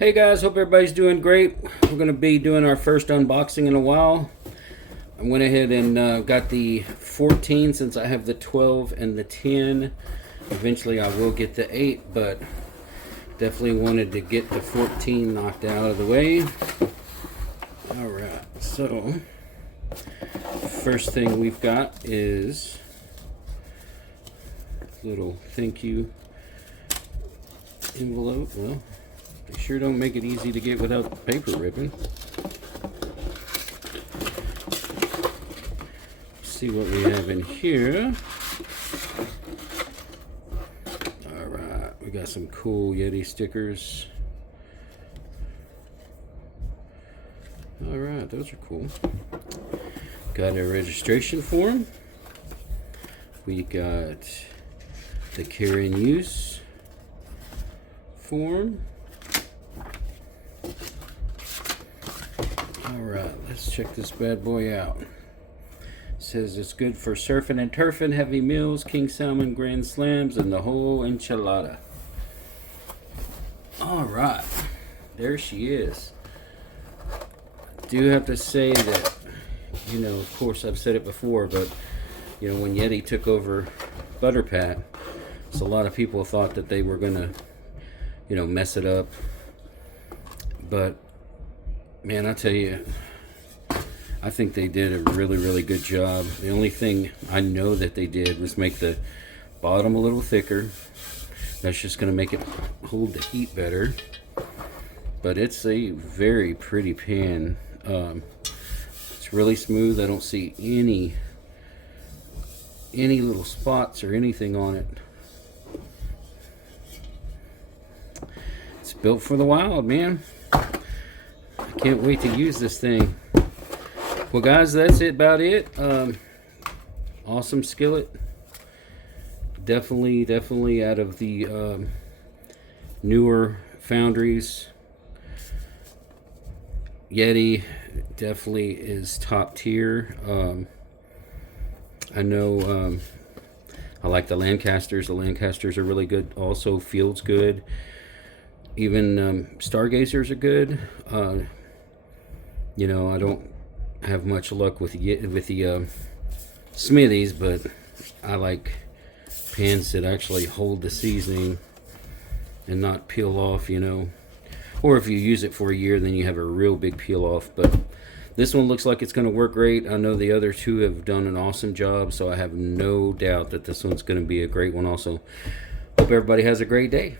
Hey guys, hope everybody's doing great. We're going to be doing our first unboxing in a while. I went ahead and got the 14 since I have the 12 and the 10. Eventually I will get the 8, but definitely wanted to get the 14 knocked out of the way. Alright, so first thing we've got is a little thank you envelope. Well, they sure don't make it easy to get without paper ripping. See what we have in here. Alright, we got some cool Yeti stickers. Alright, those are cool. Got a registration form. We got the care and use form. Alright, let's check this bad boy out. It says it's good for surfing and turfing, heavy meals, king salmon, grand slams, and the whole enchilada. Alright, there she is. I do have to say that, you know, of course I've said it before, but, you know, when Yeti took over ButterPat, so a lot of people thought that they were going to, you know, mess it up. But man, I tell you, I think they did a really good job. The only thing I know that they did was make the bottom a little thicker. That's just going to make it hold the heat better. But it's a very pretty pan. It's really smooth. I don't see any little spots or anything on it. It's built for the wild, man. Can't wait to use this thing. Well guys, that's about it. Awesome skillet. Definitely out of the newer foundries. Yeti definitely is top tier. I know I like the Lancasters. The Lancasters are really good. Also, Field's good. Even Stargazers are good. You know, I don't have much luck with the Smithies, but I like pans that actually hold the seasoning and not peel off, you know. Or if you use it for a year, then you have a real big peel off. But this one looks like it's going to work great. I know the other two have done an awesome job, so I have no doubt that this one's going to be a great one also. Hope everybody has a great day.